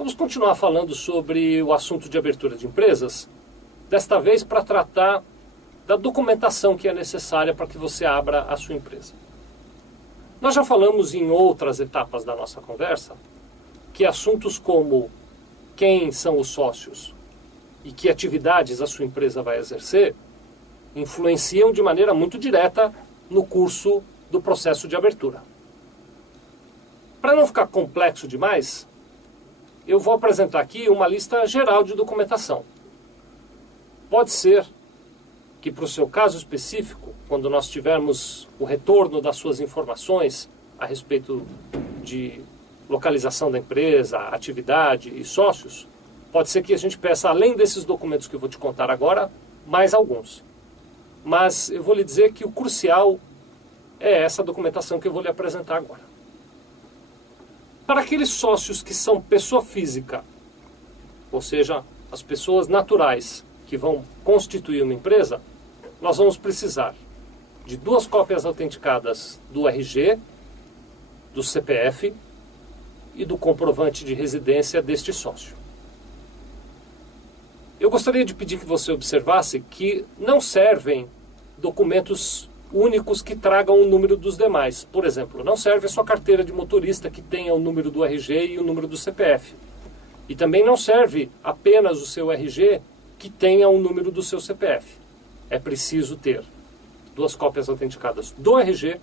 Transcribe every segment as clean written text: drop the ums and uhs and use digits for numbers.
Vamos continuar falando sobre o assunto de abertura de empresas, desta vez para tratar da documentação que é necessária para que você abra a sua empresa. Nós já falamos em outras etapas da nossa conversa que assuntos como quem são os sócios e que atividades a sua empresa vai exercer influenciam de maneira muito direta no curso do processo de abertura. Para não ficar complexo demais, eu vou apresentar aqui uma lista geral de documentação. Pode ser que para o seu caso específico, quando nós tivermos o retorno das suas informações a respeito de localização da empresa, atividade e sócios, pode ser que a gente peça, além desses documentos que eu vou te contar agora, mais alguns. Mas eu vou lhe dizer que o crucial é essa documentação que eu vou lhe apresentar agora. Para aqueles sócios que são pessoa física, ou seja, as pessoas naturais que vão constituir uma empresa, nós vamos precisar de 2 cópias autenticadas do RG, do CPF e do comprovante de residência deste sócio. Eu gostaria de pedir que você observasse que não servem documentos únicos que tragam o número dos demais. Por exemplo, não serve a sua carteira de motorista que tenha o número do RG e o número do CPF. E também não serve apenas o seu RG que tenha o número do seu CPF. É preciso ter 2 cópias autenticadas do RG,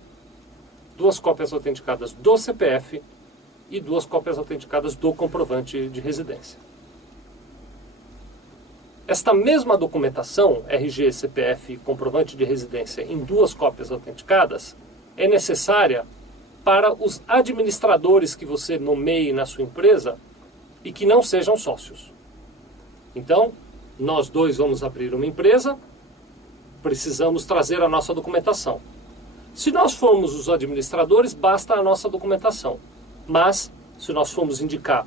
2 cópias autenticadas do CPF e 2 cópias autenticadas do comprovante de residência. Esta mesma documentação, RG, CPF e comprovante de residência em 2 cópias autenticadas, é necessária para os administradores que você nomeie na sua empresa e que não sejam sócios. Então, nós 2 vamos abrir uma empresa, precisamos trazer a nossa documentação. Se nós formos os administradores, basta a nossa documentação. Mas, se nós formos indicar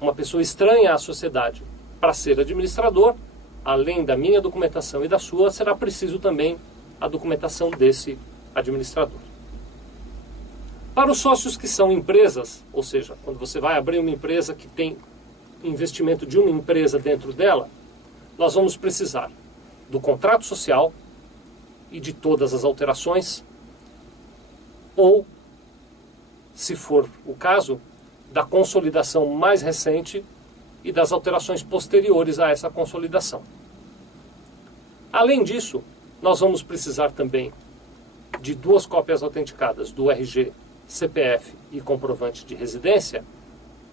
uma pessoa estranha à sociedade para ser administrador, além da minha documentação e da sua, será preciso também a documentação desse administrador. Para os sócios que são empresas, ou seja, quando você vai abrir uma empresa que tem investimento de uma empresa dentro dela, nós vamos precisar do contrato social e de todas as alterações, ou, se for o caso, da consolidação mais recente e das alterações posteriores a essa consolidação. Além disso, nós vamos precisar também de 2 cópias autenticadas do RG, CPF e comprovante de residência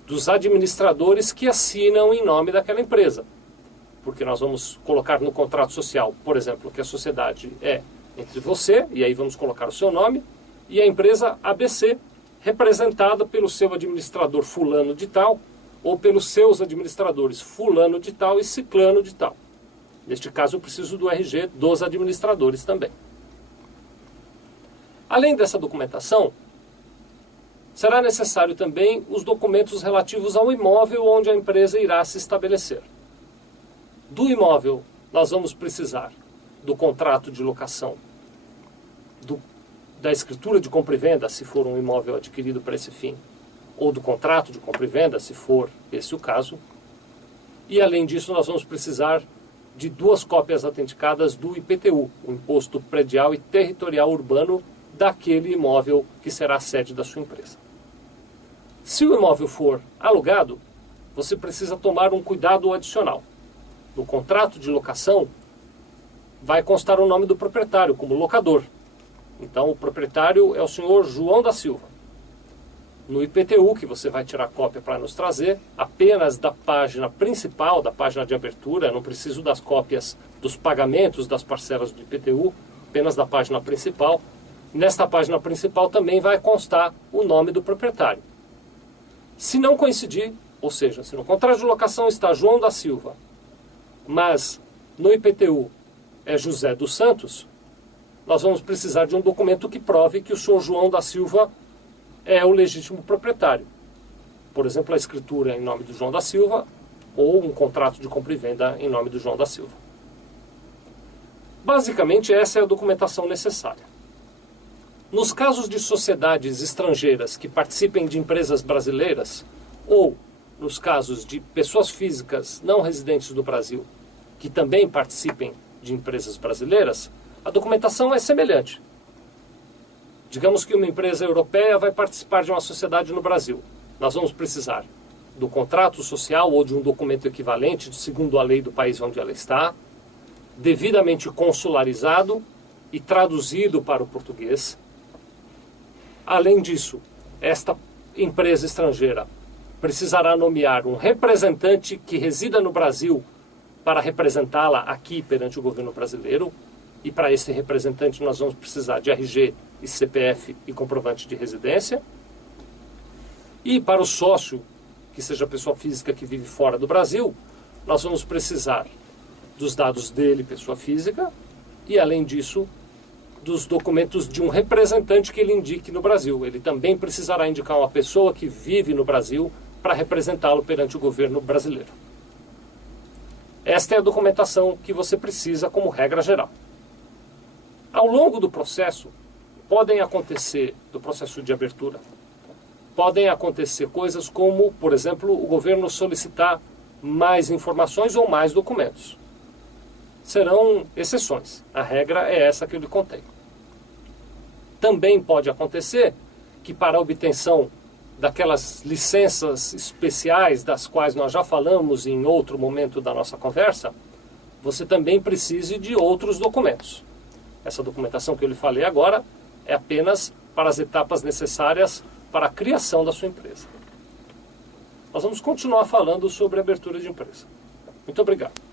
dos administradores que assinam em nome daquela empresa. Porque nós vamos colocar no contrato social, por exemplo, que a sociedade é entre você, e aí vamos colocar o seu nome, e a empresa ABC, representada pelo seu administrador fulano de tal, ou pelos seus administradores fulano de tal e ciclano de tal. Neste caso, eu preciso do RG dos administradores também. Além dessa documentação, será necessário também os documentos relativos ao imóvel onde a empresa irá se estabelecer. Do imóvel, nós vamos precisar do contrato de locação, da escritura de compra e venda, se for um imóvel adquirido para esse fim, ou do contrato de compra e venda, se for esse o caso. E, além disso, nós vamos precisar de 2 cópias autenticadas do IPTU, o Imposto Predial e Territorial Urbano, daquele imóvel que será a sede da sua empresa. Se o imóvel for alugado, você precisa tomar um cuidado adicional. No contrato de locação, vai constar o nome do proprietário como locador. Então, o proprietário é o senhor João da Silva. No IPTU, que você vai tirar cópia para nos trazer, apenas da página principal, da página de abertura, não preciso das cópias dos pagamentos das parcelas do IPTU, apenas da página principal. Nesta página principal também vai constar o nome do proprietário. Se não coincidir, ou seja, se no contrato de locação está João da Silva, mas no IPTU é José dos Santos, nós vamos precisar de um documento que prove que o senhor João da Silva é o legítimo proprietário. Por exemplo, a escritura em nome do João da Silva ou um contrato de compra e venda em nome do João da Silva. Basicamente, essa é a documentação necessária. Nos casos de sociedades estrangeiras que participem de empresas brasileiras ou nos casos de pessoas físicas não residentes do Brasil, que também participem de empresas brasileiras, a documentação é semelhante. Digamos que uma empresa europeia vai participar de uma sociedade no Brasil. Nós vamos precisar do contrato social ou de um documento equivalente, segundo a lei do país onde ela está, devidamente consularizado e traduzido para o português. Além disso, esta empresa estrangeira precisará nomear um representante que resida no Brasil para representá-la aqui perante o governo brasileiro. E para esse representante nós vamos precisar de RG e CPF e comprovante de residência. E para o sócio, que seja pessoa física que vive fora do Brasil, nós vamos precisar dos dados dele, pessoa física, e além disso, dos documentos de um representante que ele indique no Brasil. Ele também precisará indicar uma pessoa que vive no Brasil para representá-lo perante o governo brasileiro. Esta é a documentação que você precisa como regra geral. Ao longo do processo, do processo de abertura, podem acontecer coisas como, por exemplo, o governo solicitar mais informações ou mais documentos. Serão exceções. A regra é essa que eu lhe contei. Também pode acontecer que para a obtenção daquelas licenças especiais das quais nós já falamos em outro momento da nossa conversa, você também precise de outros documentos. Essa documentação que eu lhe falei agora é apenas para as etapas necessárias para a criação da sua empresa. Nós vamos continuar falando sobre abertura de empresa. Muito obrigado.